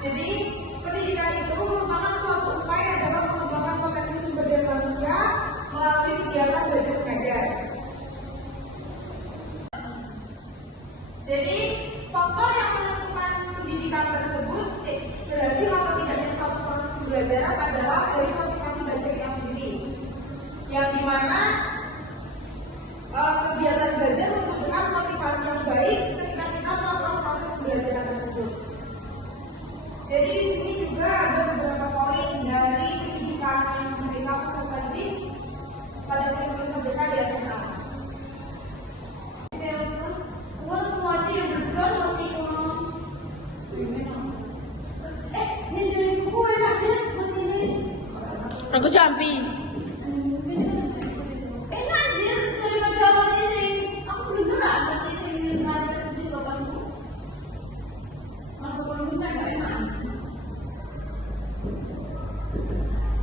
Jadi pendidikan itu merupakan suatu upaya dalam mengembangkan potensi sumber daya manusia melalui kegiatan belajar mengajar. Jadi faktor yang menentukan pendidikan tersebut berhasil atau tidaknya suatu proses pembelajaran adalah dari motivasi belajar yang sendiri, yang dimana kegiatan belajar membutuhkan motivasi yang baik ketika kita melakukan proses pembelajaran tersebut. Jadi di sini juga ada beberapa poin dari pendidikan yang memberikan peserta didik pada kurikulum merdeka di SMA. Aku jampi.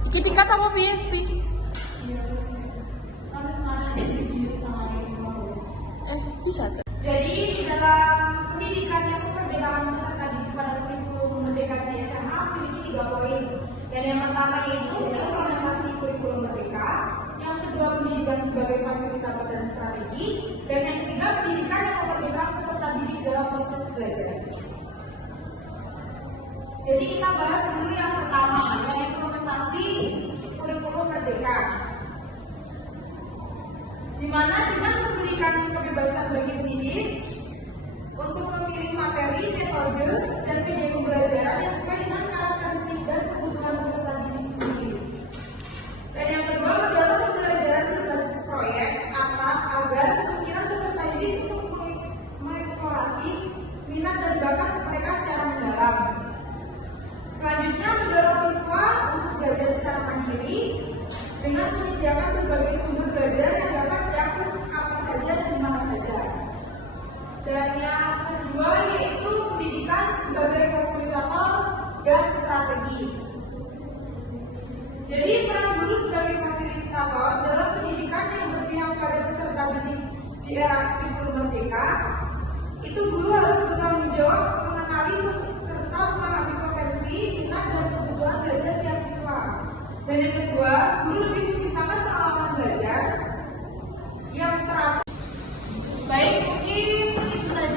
Iki tingkat apa piye? Bisa. Jadi dalam pendidikan yang memerdekakan peserta didik pada kurikulum merdeka di SMA memiliki 3 poin. Dan yang pertama yaitu implementasi kurikulum merdeka, yang kedua pendidikan sebagai fasilitator dan strategi, dan yang ketiga pendidikan yang memerdekakan peserta didik dalam proses belajar. Jadi kita bahas dulu yang pertama, yaitu implementasi kurikulum merdeka. Di mana dengan memberikan kebebasan bagi pendidik untuk memilih materi, metode, dan media pembelajaran yang sesuai dengan karakteristik dan kebutuhan peserta didik sendiri. Dan yang kedua, mendorong pembelajaran berbasis proyek agar kemungkinan peserta didik untuk mengeksplorasi minat dan bakat mereka secara mendalam. Selanjutnya, mendorong siswa untuk belajar secara mandiri dengan menyediakan berbagai sumber belajar yang dapat diakses kapan saja dan di mana saja. Dan yang kedua yaitu pendidikan sebagai fasilitator dan strategi. Jadi peran guru sebagai fasilitator dalam pendidikan yang berpihak pada peserta didik di era kurikulum merdeka, itu guru harus bertanggung jawab mengenali serta memahami potensi, minat dan kebutuhan belajar setiap siswa. Dan yang kedua, guru lebih menciptakan pengalaman belajar yang teratur. Baik, mungkin itu saja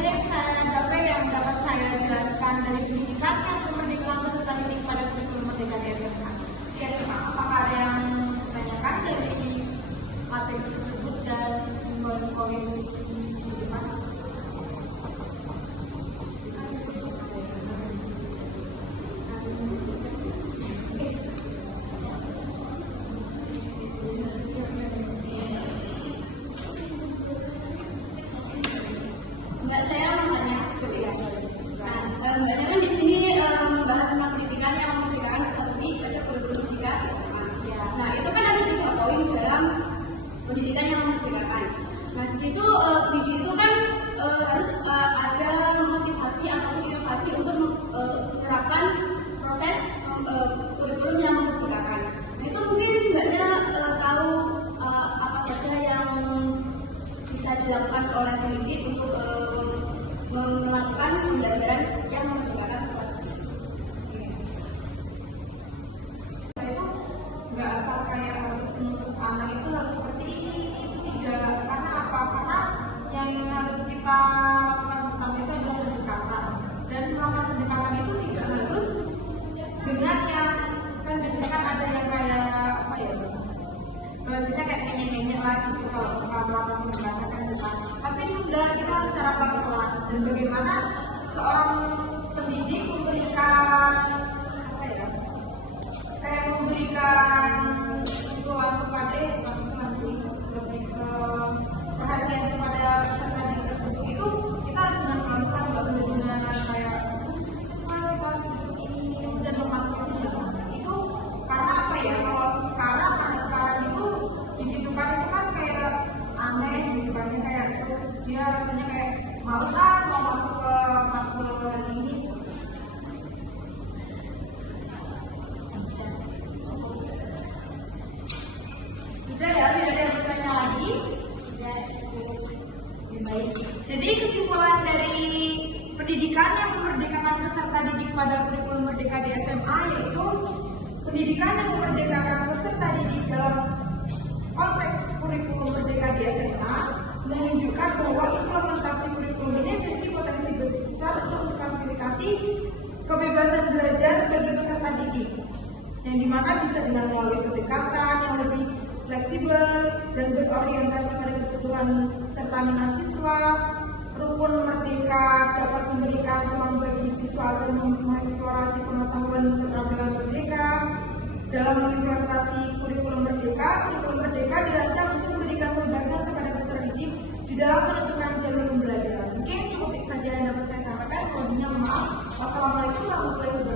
yang dapat saya jelaskan dari pendidikan yang memerdekakan peserta didik pada kurikulum merdeka di SMA. Di SMA, apakah ada yang ditanyakan dari materi tersebut dan poin-poin di depan? Mbak, saya mau tanya. Nah, Mbaknya kan di sini membahas tentang pendidikan yang memerdekakan peserta didik pada kurikulum merdeka di SMA. Nah, itu kan ada 3 poin dalam pendidikan yang memerdekakan. Nah, di situ kan harus ada motivasi ataupun inovasi untuk menerapkan proses kurikulum yang memerdekakan. Nah, itu mungkin Mbaknya tahu apa saja yang bisa dilakukan oleh pendidik untuk melakukan pembelajaran yang memerdekakan peserta didik. Itu nggak asal kayak harus menuntut anak itu harus seperti ini, itu tidak. Karena apa? Karena yang harus kita lakukan pertama itu adalah pendekatan. Dan melakukan pendekatan itu tidak harus dengan yang kan biasanya kan ada yang kayak apa ya? Biasanya kayak nyanyi-nyanyi lah gitu kalau melakukan pendekatan kan bukan. Tapi sudah kita secara pelan-pelan. Dan bagaimana seorang pendidik memberikan apa ya? Kayak memberikan sesuatu kepada bukan sih, lebih ke perhatian kepada peserta didik tersebut itu kita harus dengan pelan-pelan, nggak benar-benar kayak kita harus ini dan memaksakan jangan. Itu karena apa ya? Kalau sekarang pada sekarang itu dididikan itu kan kayak aneh gitu kan, kayak terus dia rasanya kayak malas mau masuk ke matkul ini. Sudah ya, tidak ada yang bertanya lagi. Baik. Jadi kesimpulan dari pendidikan yang memerdekakan peserta didik pada kurikulum merdeka di SMA, yaitu pendidikan yang memerdekakan peserta didik dalam konteks kurikulum merdeka di SMA menunjukkan bahwa implementasi kurikulum ini memiliki potensi besar untuk memfasilitasi kebebasan belajar bagi peserta didik, yang dimana bisa dengan melalui pendekatan yang lebih fleksibel dan berorientasi pada kebutuhan serta minat siswa. Rukun merdeka dapat memberikan ruang bagi siswa agar mengeksplorasi pengetahuan dan keterampilan merdeka. Dalam mengimplementasi kurikulum merdeka dirancang untuk memberikan kebebasan kepada peserta didik di dalam menentukan jalur pembelajaran. Mungkin cukup saja yang dapat saya sampaikan. Wassalamualaikum warahmatullahi wabarakatuh.